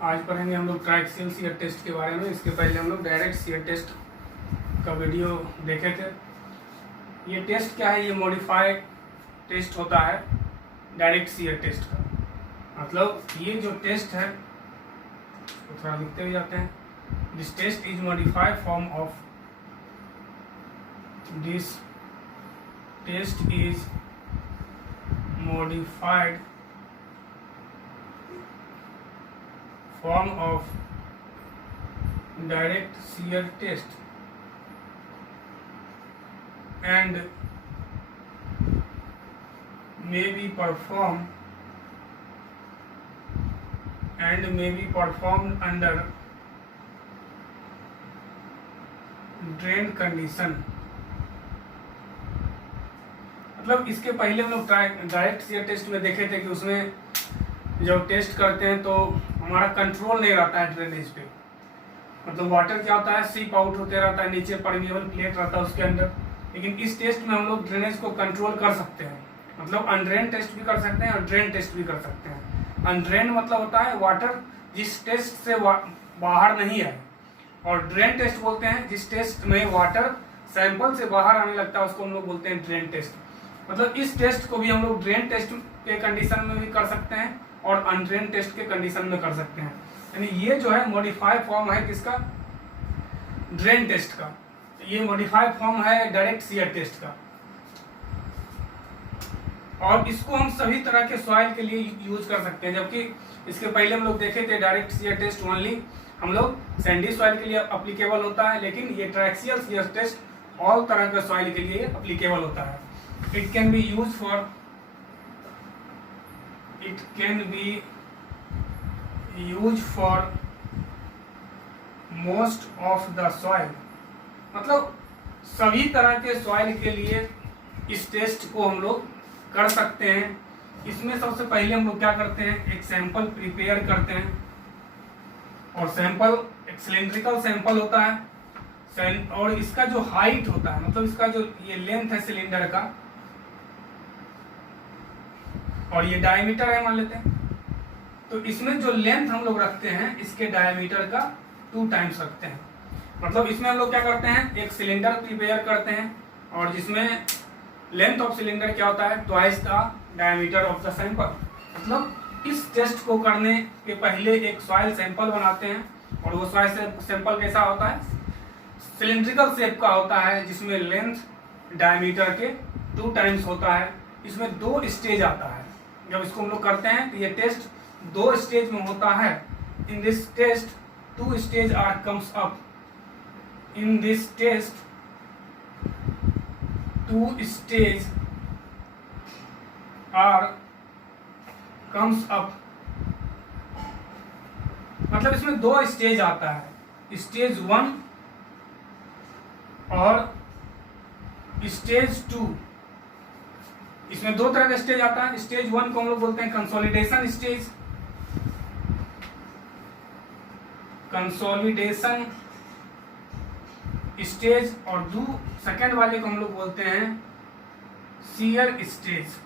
आज पढ़ेंगे हम लोग ट्राइक्सियल शियर टेस्ट के बारे में। इसके पहले हम लोग डायरेक्ट शियर टेस्ट का वीडियो देखे थे। ये टेस्ट क्या है? ये मॉडिफाइड टेस्ट होता है डायरेक्ट शियर टेस्ट का। मतलब ये जो टेस्ट है तो थोड़ा लिखते हुए जाते हैं। This test is modified form of this test is modified form of direct shear test and may be performed under drained condition। मतलब इसके पहले हम लोग डायरेक्ट शियर टेस्ट में देखे थे कि उसमें जब टेस्ट करते हैं तो हमारा कंट्रोल नहीं रहता है ड्रेनेज पे। मतलब वाटर क्या होता है, सीप आउट होते रहता है, नीचे परमिएबल प्लेट रहता है उसके अंदर। लेकिन इस टेस्ट में हम लोग ड्रेनेज को कंट्रोल कर सकते हैं। मतलब अनड्रेन टेस्ट भी कर सकते हैं और ड्रेन टेस्ट भी कर सकते हैं। अनड्रेन मतलब होता है वाटर जिस टेस्ट से बाहर नहीं आए, और ड्रेन टेस्ट बोलते हैं जिस टेस्ट में वाटर सैंपल से बाहर आने लगता है, उसको हम लोग बोलते हैं ड्रेन टेस्ट। मतलब इस टेस्ट को भी हम लोग ड्रेन टेस्ट के कंडीशन में भी कर सकते हैं और अनड्रेन टेस्ट के कंडीशन में कर सकते हैं। यानी ये जो है मॉडिफाइड फॉर्म है किसका? ड्रेन टेस्ट का। ये मॉडिफाइड फॉर्म है डायरेक्ट शियर टेस्ट का। और इसको हम सभी तरह के सॉइल के लिए यूज कर सकते हैं। जबकि इसके पहले हम लोग देखे थे डायरेक्ट शियर टेस्ट ओनली हम लोग सैंडी सॉइल के लिए अप्लीकेबल होता है, लेकिन ये ट्राइक्सियल शियर टेस्ट ऑल तरह के सॉइल के लिए अप्लीकेबल होता है। It can be used for most of the soil। मतलब सभी तरह के सॉइल के लिए इस टेस्ट को हम लोग कर सकते हैं। इसमें सबसे पहले हम लोग क्या करते हैं, एक सैंपल प्रिपेयर करते हैं। और सैंपल एक सिलेंड्रिकल सैंपल होता है, और इसका जो हाइट होता है, मतलब इसका जो ये लेंथ है सिलेंडर का, और ये डायमीटर है मान लेते हैं। तो इसमें जो लेंथ हम लोग रखते हैं इसके डायमीटर का 2 टाइम्स रखते हैं। मतलब इसमें हम लोग क्या करते हैं, एक सिलेंडर प्रिपेयर करते हैं और जिसमें लेंथ ऑफ सिलेंडर क्या होता है, twice the diameter of the sample. मतलब इस टेस्ट को करने के पहले एक सॉइल सैंपल बनाते हैं, और वो सॉइल सैंपल कैसा होता है, सिलेंड्रिकल शेप का होता है, जिसमें लेंथ डायमीटर के 2 टाइम्स होता है। इसमें 2 स्टेज आता है। जब इसको हम लोग करते हैं तो ये टेस्ट 2 स्टेज में होता है। In this test 2 stage are comes up. In this test 2 stage are comes up. मतलब इसमें 2 स्टेज आता है, स्टेज 1 और स्टेज 2। इसमें 2 तरह का स्टेज आता है। स्टेज 1 को हम लोग बोलते हैं कंसोलिडेशन स्टेज। कंसोलिडेशन स्टेज, और सेकेंड वाले को हम लोग बोलते हैं शियर स्टेज।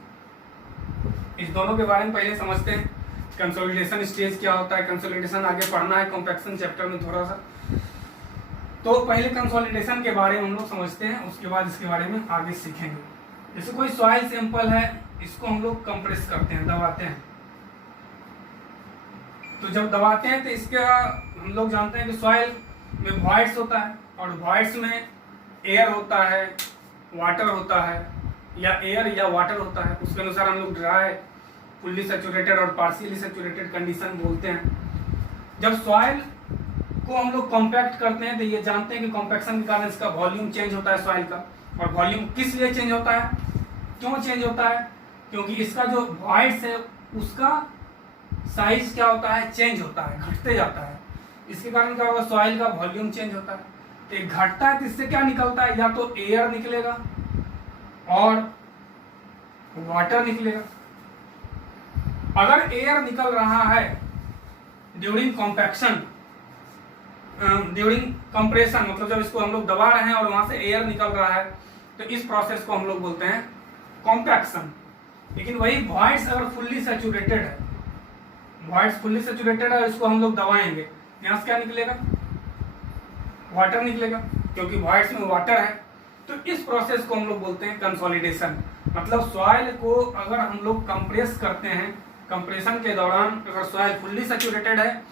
इस दोनों के बारे में पहले समझते हैं। कंसोलिडेशन स्टेज क्या होता है, कंसोलिडेशन आगे पढ़ना है कॉम्पैक्शन चैप्टर में थोड़ा सा। तो पहले कंसोलिडेशन के बारे में हम लोग समझते हैं, उसके बाद इसके बारे में आगे सीखेंगे। जैसे कोई सॉइल सैंपल है, इसको हम लोग कंप्रेस करते हैं, दबाते हैं। तो जब दबाते हैं तो इसका हम लोग जानते हैं कि सॉइल में वॉइड्स होता है, और वॉइड्स में एयर होता है, वाटर होता है, या एयर या वाटर होता है। उसके अनुसार हम लोग ड्राई, फुल्ली सैचुरेटेड और पार्शियली सैचुरेटेड कंडीशन बोलते हैं। जब सॉइल को हम लोग कॉम्पैक्ट करते हैं तो ये जानते हैं कि कॉम्पैक्शन के कारण इसका वॉल्यूम चेंज होता है सॉइल का। और वॉल्यूम किस लिए चेंज होता है, क्यों चेंज होता है? क्योंकि इसका जो वॉइड्स है उसका साइज क्या होता है, चेंज होता है, घटते जाता है। इसके कारण क्या होगा, सॉइल का वॉल्यूम चेंज होता है। तो ये घटता है तो इससे क्या निकलता है, या तो एयर निकलेगा और वाटर निकलेगा। अगर एयर निकल रहा है ड्यूरिंग कॉम्पैक्शन, ड्यूरिंग कंप्रेशन, मतलब जब इसको हम लोग दबा रहे हैं और वहां से एयर निकल रहा है, तो इस प्रोसेस को हम लोग बोलते हैं कॉम्पैक्शन। लेकिन वही वॉइड्स अगर फुल्ली सैचुरेटेड है, व्हाइट्स फुल्ली सैचुरेटेड है, इसको हम लोग दबाएंगे, यहाँ से क्या निकलेगा, वाटर निकलेगा, क्योंकि व्हाइट्स में वाटर है। तो इस प्रोसेस को हम लोग बोलते हैं कंसोलिडेशन। मतलब सॉइल को अगर हम लोग कंप्रेस करते हैं, कंप्रेशन के दौरान अगर सॉइल फुल्ली सैचुरेटेड है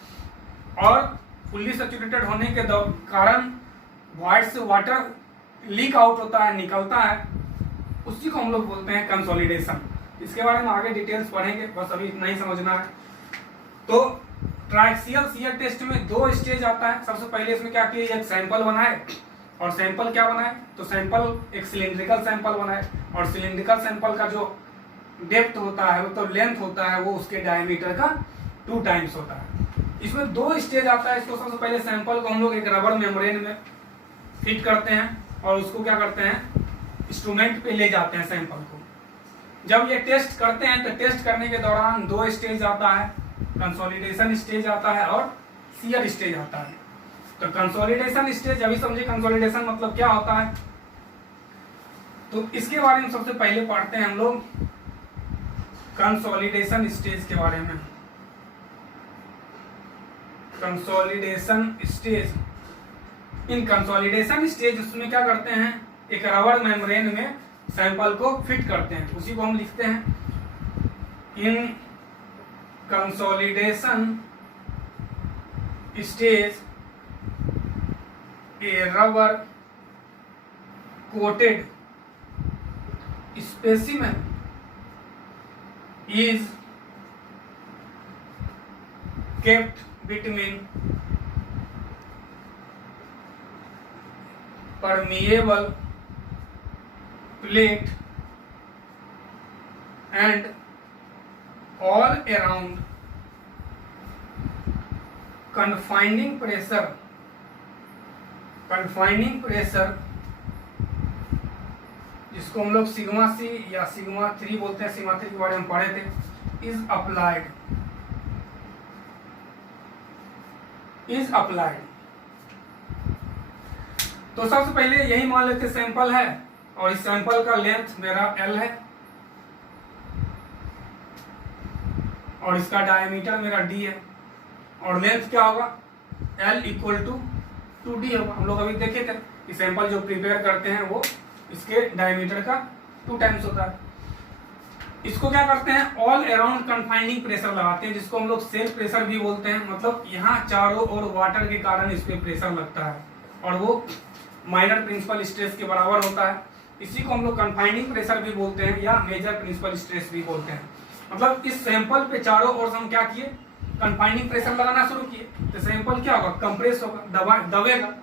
और फुल्ली सैचुरेटेड होने के कारण व्हाइट से वाटर लीक आउट होता है, निकलता है, उसी को हम लोग बोलते हैं कंसोलिडेशन। इसके बारे में आगे डिटेल्स पढ़ेंगे, बस अभी इतना ही समझना है। तो ट्राइक्सियल शियर टेस्ट में 2 स्टेज आता है। सबसे पहले इसमें क्या किया, एक सैंपल बनाए, और सैंपल क्या बनाए, तो सैंपल एक सिलिंड्रिकल सैंपल बनाए, और सिलिंड्रिकल सैंपल का जो डेप्थ होता है, वो तो लेंथ होता है, वो उसके डायमीटर का 2 टाइम्स होता है। इसमें 2 स्टेज आता है। इसको सबसे पहले सैंपल को हम लोग एक रबर मेम्ब्रेन में फिट करते हैं और उसको क्या करते हैं, इंस्ट्रूमेंट पे ले जाते हैं सैंपल को। जब ये टेस्ट करते हैं तो टेस्ट करने के दौरान 2 स्टेज आता है, कंसोलिडेशन स्टेज आता है और शियर स्टेज आता है। तो कंसोलिडेशन स्टेज अभी समझे, कंसोलिडेशन मतलब क्या होता है, तो इसके बारे में सबसे पहले पढ़ते हैं हम लोग कंसोलिडेशन स्टेज के बारे में। Consolidation stage, in consolidation stage उसमें क्या करते हैं, एक रबर मेम्ब्रेन में सैंपल को फिट करते हैं, उसी को हम लिखते हैं in consolidation stage a rubber coated specimen is kept between permeable plate and all around confining pressure जिसको हम लोग सिग्मा सी या सिग्मा 3 बोलते हैं, सिग्मा 3 के बारे में पढ़े थे, इज अप्लाइड। तो सबसे पहले यही मान लेते सैंपल है, और इस सैंपल का लेंथ मेरा L है और इसका डायमीटर मेरा D है, और लेंथ क्या होगा, L इक्वल टू 2D होगा। हम लोग अभी देखे थे कि सैंपल जो प्रिपेयर करते हैं वो इसके डायमीटर का 2 टाइम्स होता है। इसको क्या करते हैं, ऑल अराउंड कन्फाइनिंग प्रेशर लगाते हैं, जिसको हम लोग सेल्फ प्रेशर भी बोलते हैं। मतलब यहाँ चारों ओर वाटर के कारण इस पे प्रेशर लगता है और वो माइनर प्रिंसिपल स्ट्रेस के बराबर होता है। इसी को हम लोग कन्फाइनिंग प्रेशर भी बोलते हैं या मेजर प्रिंसिपल स्ट्रेस भी बोलते हैं। मतलब इस सैंपल पे चारों ओर हम क्या किए, कन्फाइनिंग प्रेशर लगाना शुरू किए, तो सैंपल क्या होगा, कंप्रेस होगा, दबेगा।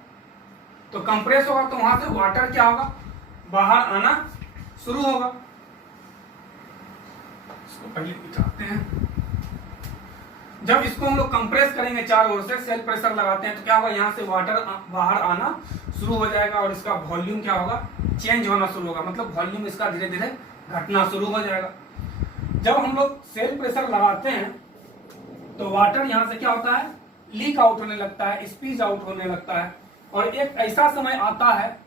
तो कंप्रेस होगा तो वहां से वाटर क्या होगा, बाहर आना शुरू होगा। इसको पहले मिटाते हैं। जब इसको हम लोग कंप्रेस करेंगे चारों ओर से, सेल्फ प्रेशर लगाते हैं, तो क्या होगा, यहाँ से वाटर बाहर आना शुरू हो जाएगा और इसका वॉल्यूम क्या होगा, चेंज होना शुरू होगा। मतलब वॉल्यूम इसका धीरे धीरे घटना शुरू हो जाएगा। जब हम लोग सेल्फ प्रेशर लगाते हैं तो वाटर यहाँ से क्या होता है, लीक आउट होने लगता है, स्पीज आउट होने लगता है। और एक ऐसा समय आता है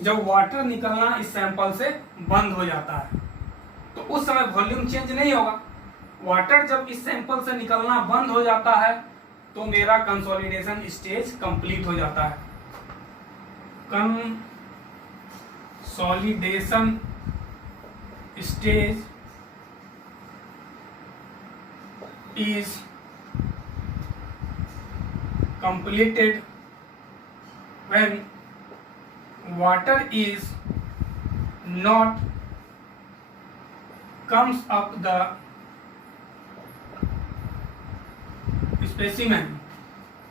जब वाटर निकलना इस सैंपल से बंद हो जाता है, तो उस समय वॉल्यूम चेंज नहीं होगा। वाटर जब इस सैंपल से निकलना बंद हो जाता है तो मेरा कंसोलिडेशन स्टेज कंप्लीट हो जाता है। Consolidation stage is completed when water is not comes up the specimen।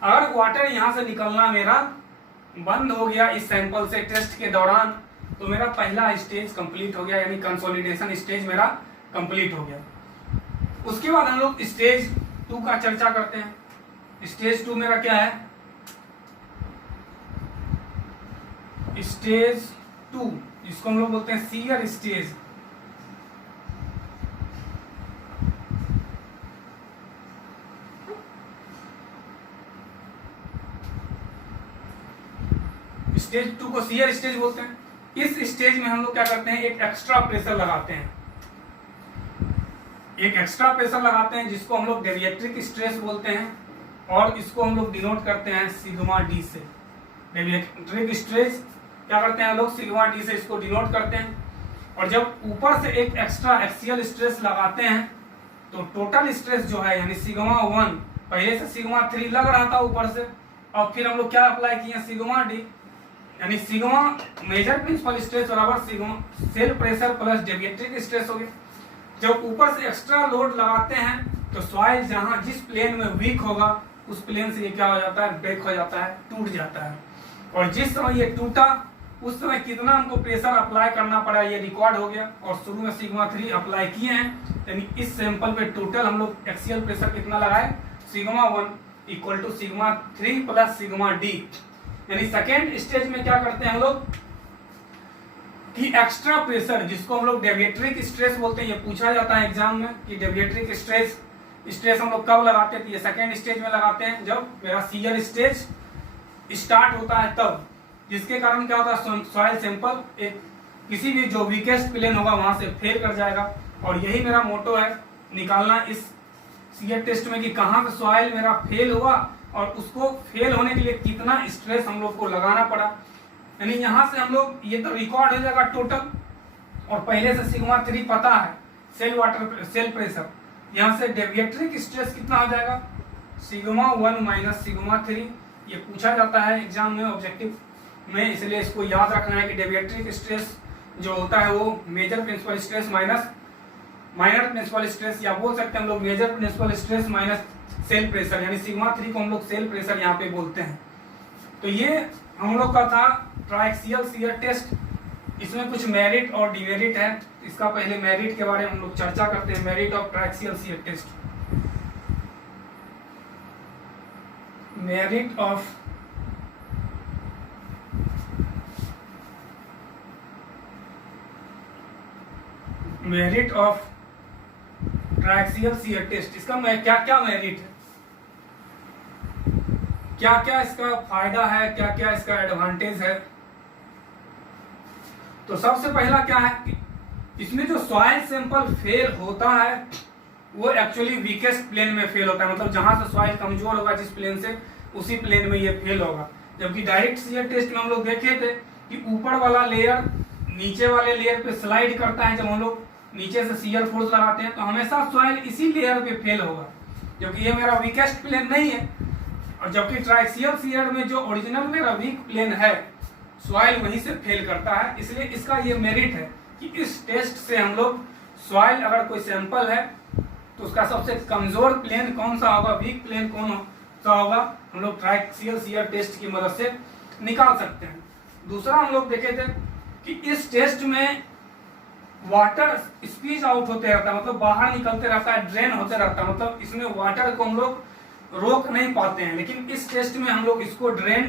अगर वाटर यहां से निकलना मेरा बंद हो गया इस सैंपल से टेस्ट के दौरान, तो मेरा पहला स्टेज कंप्लीट हो गया, यानी कंसोलिडेशन स्टेज मेरा कंप्लीट हो गया। उसके बाद हम लोग स्टेज 2 का चर्चा करते हैं। स्टेज 2 मेरा क्या है, स्टेज 2 जिसको हम लोग बोलते हैं शियर स्टेज। स्टेज 2 को शियर स्टेज बोलते हैं। इस स्टेज में हम लोग क्या करते हैं, एक एक्स्ट्रा प्रेशर लगाते हैं। एक एक्स्ट्रा प्रेशर लगाते हैं जिसको हम लोग डेविएट्रिक स्ट्रेस बोलते हैं, और इसको हम लोग डिनोट करते हैं सिग्मा डी से। डेविएट्रिक स्ट्रेस क्या करते हैं हम लोग, सिग्मा डी से इसको डिनोट करते हैं। और जब ऊपर से एक एक्स्ट्रा एक्सियल स्ट्रेस लगाते हैं तो टोटल स्ट्रेस जो है यानी सिग्मा 1, पहले से सिग्मा 3 लग रहा था ऊपर से, और फिर हम लोग क्या अप्लाई किए सिग्मा डी, यानी सिग्मा मेजर प्रिंसिपल स्ट्रेस बराबर sigma cell pressure plus deviatoric stress हो गया। जब ऊपर से एक्स्ट्रा लोड लगाते हैं तो सॉइल जहां जिस प्लेन में वीक होगा उस प्लेन से ये क्या हो जाता है, ब्रेक हो जाता है, टूट जाता है। और जिस समय ये टूटा उस समय कितना हमको प्रेशर अप्लाई करना पड़ा ये रिकॉर्ड हो गया, और शुरू में सिग्मा 3 अप्लाई किए हैं, यानी इस सैंपल पे टोटल हम लोग एक्सियल प्रेशर कितना लगाए, sigma 1 equal to sigma 3 plus sigma D. यानी सेकेंड स्टेज में क्या करते हैं हम लोग कि एक्स्ट्रा प्रेशर जिसको हम लोग डेविएट्रिक स्ट्रेस बोलते हैं, ये पूछा जाता है एग्जाम में कि डेविएट्रिक स्ट्रेस हम लोग कब लगाते हैं, तो ये सेकेंड स्टेज में लगाते हैं जब मेरा शियर स्टेज स्टार्ट होता है तब, जिसके कारण क्या होता है सॉइल सैंपल एक किसी भी जो वीकेस्ट प्लेन होगा वहां से फेल कर जाएगा। और यही मेरा मोटो है निकालना इस शियर टेस्ट में कि कहां से सॉइल मेरा फेल हुआ और उसको फेल होने के लिए कितना स्ट्रेस हम लोग को लगाना पड़ा। यानी यहाँ से हम लोग ये तो रिकॉर्ड हो जाएगा टोटल, और पहले से सिग्मा 3 पता है सेल प्रेशर, यहाँ से डेविएट्रिक स्ट्रेस कितना हो जाएगा सिग्मा 1 माइनस सिग्मा 3, ये पूछा जाता है एग्जाम में ऑब्जेक्टिव में, इसलिए इसको याद रखना है कि डेविएट्रिक स्ट्रेस जो होता है वो major principal stress minus minor principal stress, या बोल सकते हैं हम लोग major principal stress minus cell pressure, यानी सिग्मा 3 को हम लोग सेल प्रेशर यहाँ पे बोलते हैं। तो ये हम लोग का था ट्राइक्सियल शियर टेस्ट। इसमें कुछ मेरिट और डिमेरिट है, इसका पहले मेरिट के बारे में हम लोग चर्चा करते हैं। Merit of triaxial shear test, merit of triaxial shear test, इसका क्या क्या मेरिट है, क्या क्या इसका फायदा है, क्या क्या इसका एडवांटेज है। तो सबसे पहला क्या है कि इसमें जो सॉइल सैंपल फेल होता है वो एक्चुअली वीकेस्ट प्लेन में फेल होता है, मतलब जहां से सॉइल कमजोर होगा जिस प्लेन से उसी प्लेन में ये फेल होगा। जबकि डायरेक्ट शियर टेस्ट में हम लोग देखे थे कि ऊपर वाला लेयर नीचे वाले लेयर पे स्लाइड करता है, जब हम लोग नीचे से शियर फोर्स लगाते हैं तो हमेशा सॉइल इसी लेयर पे फेल होगा, क्योंकि ये मेरा वीकेस्ट प्लेन नहीं है। और जबकि ट्राइक्सियल शियर में जो ओरिजिनल मेरा वीक प्लेन है सॉइल वहीं से फेल करता है, इसलिए इसका ये मेरिट है कि इस टेस्ट से हम लोग सॉइल अगर कोई सैंपल है तो उसका सबसे कमजोर प्लेन कौन सा होगा, वीक प्लेन कौन सा होगा, हम लोग ट्राइक्सियल शियर टेस्ट की मदद से निकाल सकते हैं। दूसरा हम लोग देखे थे कि इस टेस्ट में वाटर स्पीच आउट होते रहता है, मतलब बाहर निकलते रहता है, ड्रेन होते रहता है, मतलब इसमें वाटर को हम लोग रोक नहीं पाते हैं। लेकिन इस टेस्ट में हम लोग इसको ड्रेन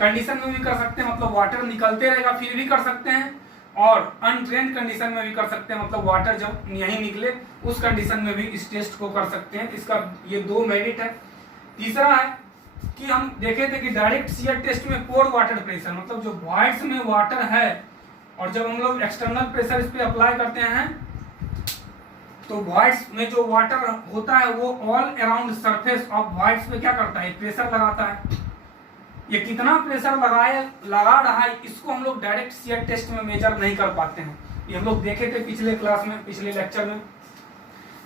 कंडीशन में भी कर सकते हैं, मतलब वाटर निकलते रहेगा फिर भी कर सकते हैं, और अनड्रेन कंडीशन में भी कर सकते हैं, मतलब वाटर जब यहीं निकले उस कंडीशन में भी इस टेस्ट को कर सकते हैं। इसका ये दो मेरिट है। तीसरा है कि हम देखे थे कि डायरेक्ट शियर टेस्ट में पोर वाटर प्रेशर, मतलब जो वॉइड्स में वाटर है और जब हम लोग एक्सटर्नल प्रेशर इस पे अप्लाई करते हैं तो वॉइड्स में जो वाटर होता है वो all around surface of voids पे क्या करता है, प्रेशर लगाता है। ये कितना प्रेशर लगा रहा है इसको हम लोग डायरेक्ट शियर टेस्ट में मेजर नहीं कर पाते हैं, ये हम लोग देखे थे पिछले क्लास में, पिछले लेक्चर में।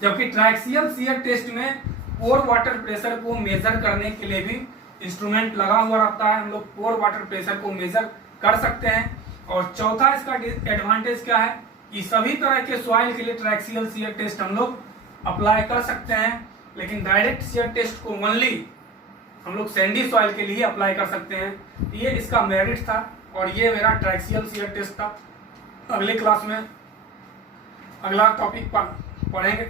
जबकि ट्राइक्सियल शियर टेस्ट में पोर वाटर प्रेशर को मेजर करने के लिए भी इंस्ट्रूमेंट लगा हुआ रहता है, हम लोग पोर वाटर प्रेशर को मेजर कर सकते हैं। और चौथा इसका एडवांटेज क्या है कि सभी तरह के सॉइल के लिए ट्राइक्सियल शियर टेस्ट हम लोग अप्लाई कर सकते हैं, लेकिन डायरेक्ट शियर टेस्ट को ओनली हम लोग सैंडी सॉइल के लिए अप्लाई कर सकते हैं। ये इसका मेरिट था और ये मेरा ट्राइक्सियल शियर टेस्ट था। अगले क्लास में अगला टॉपिक पढ़ेंगे।